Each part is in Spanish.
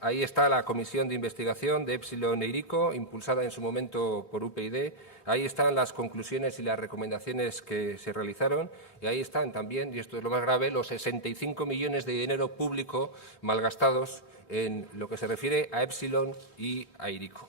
Ahí está la comisión de investigación de Epsilon e Hiriko, impulsada en su momento por UPyD. Ahí están las conclusiones y las recomendaciones que se realizaron. Y ahí están también, y esto es lo más grave, los 65 millones de dinero público malgastados en lo que se refiere a Epsilon y a Hiriko.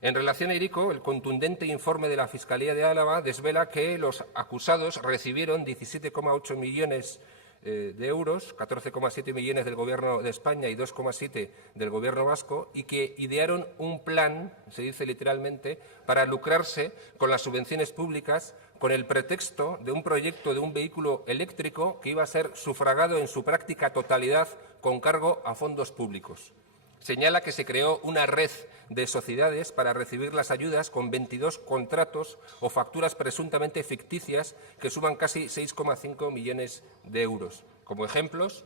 En relación a Hiriko, el contundente informe de la Fiscalía de Álava desvela que los acusados recibieron 17,8 millones de euros, 14,7 millones del Gobierno de España y 2,7 del Gobierno vasco, y que idearon un plan, se dice literalmente, para lucrarse con las subvenciones públicas con el pretexto de un proyecto de un vehículo eléctrico que iba a ser sufragado en su práctica totalidad con cargo a fondos públicos. Señala que se creó una red de sociedades para recibir las ayudas con 22 contratos o facturas presuntamente ficticias que suman casi 6,5 millones de euros. Como ejemplos,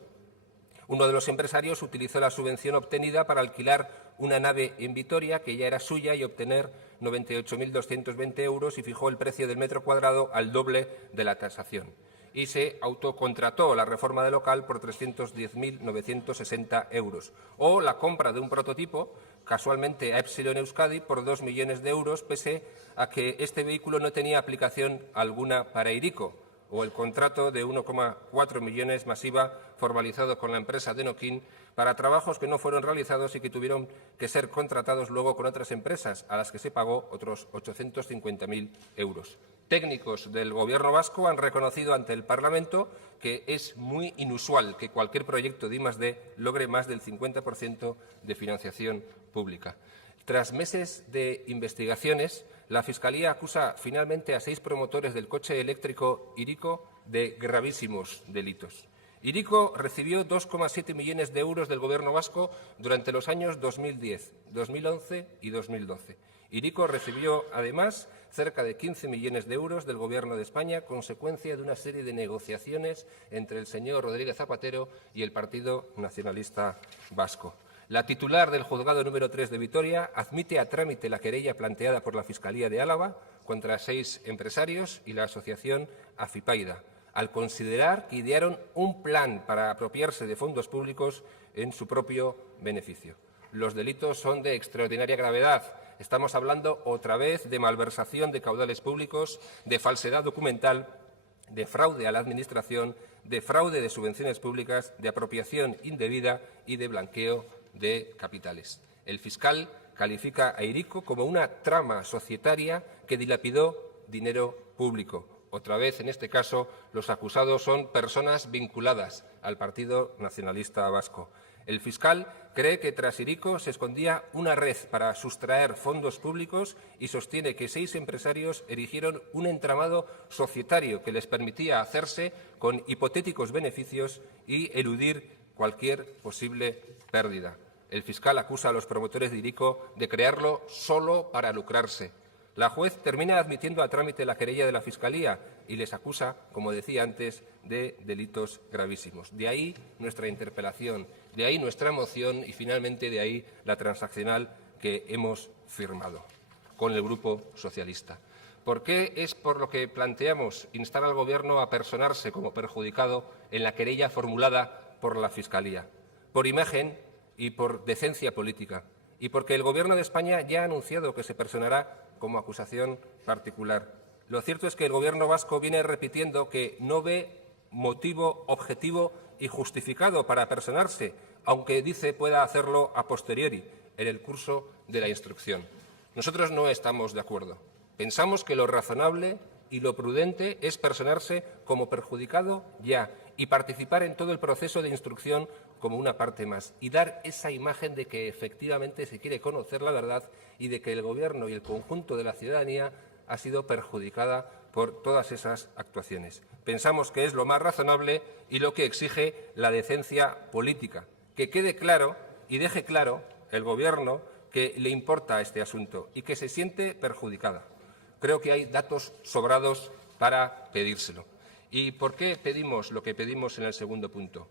uno de los empresarios utilizó la subvención obtenida para alquilar una nave en Vitoria, que ya era suya, y obtener 98.220 euros y fijó el precio del metro cuadrado al doble de la tasación. Y se autocontrató la reforma del local por 310.960 euros. O la compra de un prototipo, casualmente a Epsilon Euskadi, por 2 millones de euros, pese a que este vehículo no tenía aplicación alguna para Hiriko. O el contrato de 1,4 millones masiva formalizado con la empresa Denokin para trabajos que no fueron realizados y que tuvieron que ser contratados luego con otras empresas, a las que se pagó otros 850.000 euros. Técnicos del Gobierno vasco han reconocido ante el Parlamento que es muy inusual que cualquier proyecto de I+D logre más del 50% de financiación pública. Tras meses de investigaciones, la Fiscalía acusa finalmente a 6 promotores del coche eléctrico Hiriko de gravísimos delitos. Hiriko recibió 2,7 millones de euros del Gobierno vasco durante los años 2010, 2011 y 2012. Hiriko recibió, además, cerca de 15 millones de euros del Gobierno de España, consecuencia de una serie de negociaciones entre el señor Rodríguez Zapatero y el Partido Nacionalista Vasco. La titular del Juzgado número 3 de Vitoria admite a trámite la querella planteada por la Fiscalía de Álava contra 6 empresarios y la asociación Afipaida, al considerar que idearon un plan para apropiarse de fondos públicos en su propio beneficio. Los delitos son de extraordinaria gravedad. Estamos hablando otra vez de malversación de caudales públicos, de falsedad documental, de fraude a la Administración, de fraude de subvenciones públicas, de apropiación indebida y de blanqueo de capitales. El fiscal califica a Hiriko como una trama societaria que dilapidó dinero público. Otra vez, en este caso, los acusados son personas vinculadas al Partido Nacionalista Vasco. El fiscal cree que tras Hiriko se escondía una red para sustraer fondos públicos y sostiene que 6 empresarios erigieron un entramado societario que les permitía hacerse con hipotéticos beneficios y eludir cualquier posible pérdida. El fiscal acusa a los promotores de Hiriko de crearlo solo para lucrarse. La juez termina admitiendo a trámite la querella de la Fiscalía y les acusa, como decía antes, de delitos gravísimos. De ahí nuestra interpelación, de ahí nuestra moción y, finalmente, de ahí la transaccional que hemos firmado con el Grupo Socialista. ¿Por qué es por lo que planteamos instar al Gobierno a personarse como perjudicado en la querella formulada por la Fiscalía? Por imagen y por decencia política. Y porque el Gobierno de España ya ha anunciado que se personará como acusación particular. Lo cierto es que el Gobierno vasco viene repitiendo que no ve motivo objetivo y justificado para personarse, aunque dice pueda hacerlo a posteriori, en el curso de la instrucción. Nosotros no estamos de acuerdo. Pensamos que lo razonable y lo prudente es personarse como perjudicado ya y participar en todo el proceso de instrucción como una parte más y dar esa imagen de que efectivamente se quiere conocer la verdad y de que el Gobierno y el conjunto de la ciudadanía ha sido perjudicada por todas esas actuaciones. Pensamos que es lo más razonable y lo que exige la decencia política. Que quede claro y deje claro el Gobierno que le importa este asunto y que se siente perjudicada. Creo que hay datos sobrados para pedírselo. ¿Y por qué pedimos lo que pedimos en el segundo punto?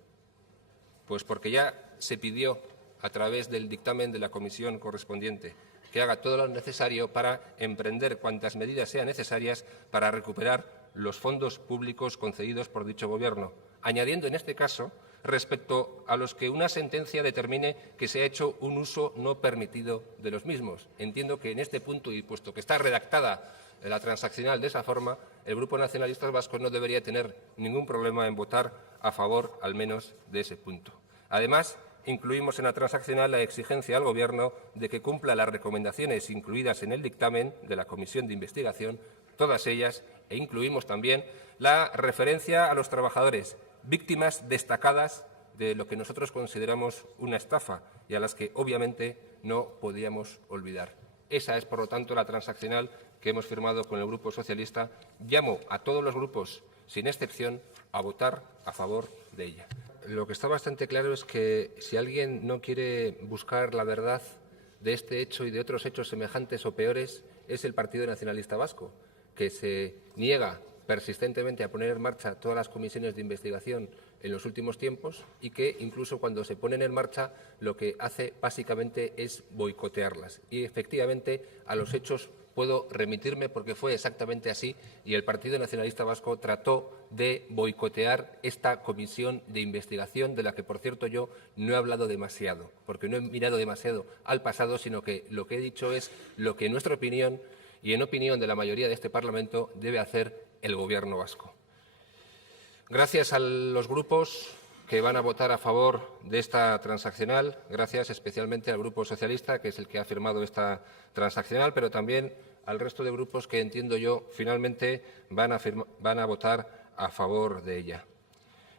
Pues porque ya se pidió, a través del dictamen de la comisión correspondiente, que haga todo lo necesario para emprender cuantas medidas sean necesarias para recuperar los fondos públicos concedidos por dicho Gobierno, añadiendo en este caso respecto a los que una sentencia determine que se ha hecho un uso no permitido de los mismos. Entiendo que en este punto, y puesto que está redactada la transaccional de esa forma, el Grupo Nacionalistas Vascos no debería tener ningún problema en votar a favor, al menos, de ese punto. Además, incluimos en la transaccional la exigencia al Gobierno de que cumpla las recomendaciones incluidas en el dictamen de la Comisión de Investigación, todas ellas, e incluimos también la referencia a los trabajadores, víctimas destacadas de lo que nosotros consideramos una estafa y a las que, obviamente, no podíamos olvidar. Esa es, por lo tanto, la transaccional que hemos firmado con el Grupo Socialista. Llamo a todos los grupos, sin excepción, a votar a favor de ella. Lo que está bastante claro es que si alguien no quiere buscar la verdad de este hecho y de otros hechos semejantes o peores, es el Partido Nacionalista Vasco, que se niega persistentemente a poner en marcha todas las comisiones de investigación en los últimos tiempos y que incluso cuando se ponen en marcha lo que hace básicamente es boicotearlas. Y efectivamente a los hechos puedo remitirme porque fue exactamente así y el Partido Nacionalista Vasco trató de boicotear esta comisión de investigación de la que, por cierto, yo no he hablado demasiado, porque no he mirado demasiado al pasado, sino que lo que he dicho es lo que en nuestra opinión y en opinión de la mayoría de este Parlamento debe hacer el Gobierno vasco. Gracias a los grupos que van a votar a favor de esta transaccional, gracias especialmente al Grupo Socialista, que es el que ha firmado esta transaccional, pero también al resto de grupos que, entiendo yo, finalmente van a votar a favor de ella.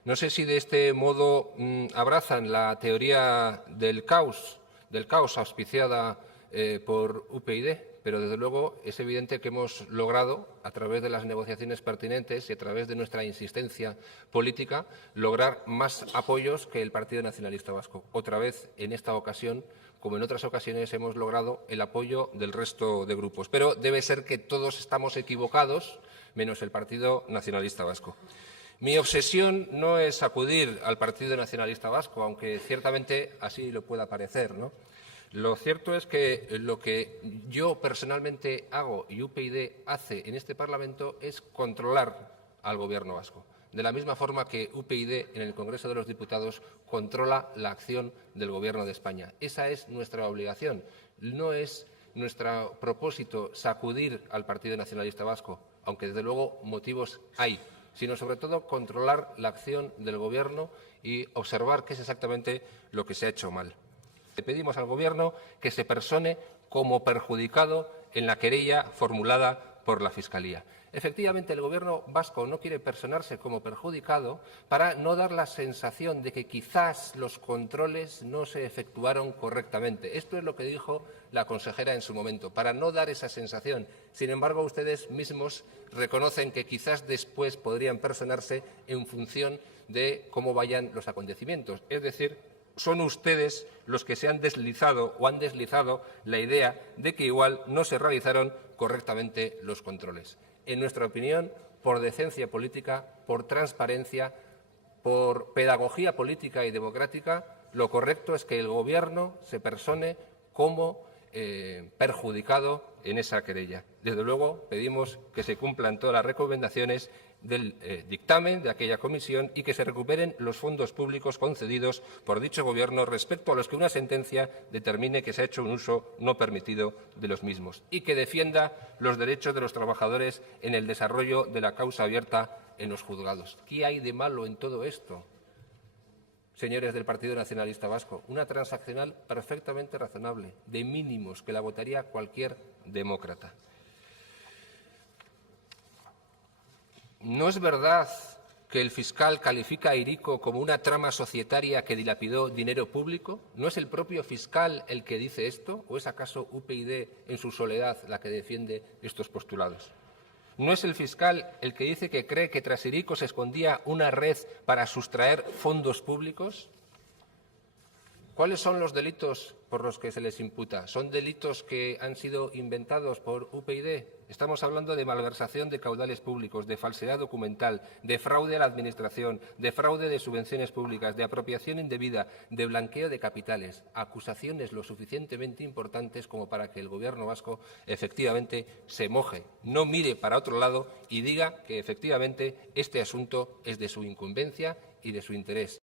No sé si de este modo abrazan la teoría del caos auspiciada por UPyD, pero desde luego es evidente que hemos logrado, a través de las negociaciones pertinentes y a través de nuestra insistencia política, lograr más apoyos que el Partido Nacionalista Vasco. Otra vez, en esta ocasión, como en otras ocasiones, hemos logrado el apoyo del resto de grupos. Pero debe ser que todos estamos equivocados, menos el Partido Nacionalista Vasco. Mi obsesión no es acudir al Partido Nacionalista Vasco, aunque ciertamente así lo pueda parecer, ¿no? Lo cierto es que lo que yo personalmente hago y UPyD hace en este Parlamento es controlar al Gobierno vasco, de la misma forma que UPyD en el Congreso de los Diputados controla la acción del Gobierno de España. Esa es nuestra obligación. No es nuestro propósito sacudir al Partido Nacionalista Vasco, aunque desde luego motivos hay, sino sobre todo controlar la acción del Gobierno y observar qué es exactamente lo que se ha hecho mal. Le pedimos al Gobierno que se persone como perjudicado en la querella formulada por la Fiscalía. Efectivamente, el Gobierno vasco no quiere personarse como perjudicado para no dar la sensación de que quizás los controles no se efectuaron correctamente. Esto es lo que dijo la consejera en su momento, para no dar esa sensación. Sin embargo, ustedes mismos reconocen que quizás después podrían personarse en función de cómo vayan los acontecimientos. Es decir, son ustedes los que se han deslizado o han deslizado la idea de que igual no se realizaron correctamente los controles. En nuestra opinión, por decencia política, por transparencia, por pedagogía política y democrática, lo correcto es que el Gobierno se persone como perjudicado en esa querella. Desde luego, pedimos que se cumplan todas las recomendaciones del dictamen de aquella comisión y que se recuperen los fondos públicos concedidos por dicho Gobierno respecto a los que una sentencia determine que se ha hecho un uso no permitido de los mismos y que defienda los derechos de los trabajadores en el desarrollo de la causa abierta en los juzgados. ¿Qué hay de malo en todo esto? Señores del Partido Nacionalista Vasco, una transaccional perfectamente razonable, de mínimos, que la votaría cualquier demócrata. ¿No es verdad que el fiscal califica a Hiriko como una trama societaria que dilapidó dinero público? ¿No es el propio fiscal el que dice esto? ¿O es acaso UPyD en su soledad la que defiende estos postulados? ¿No es el fiscal el que dice que cree que tras Hiriko se escondía una red para sustraer fondos públicos? ¿Cuáles son los delitos por los que se les imputa? ¿Son delitos que han sido inventados por UPyD? Estamos hablando de malversación de caudales públicos, de falsedad documental, de fraude a la Administración, de fraude de subvenciones públicas, de apropiación indebida, de blanqueo de capitales. Acusaciones lo suficientemente importantes como para que el Gobierno vasco efectivamente se moje, no mire para otro lado y diga que efectivamente este asunto es de su incumbencia y de su interés.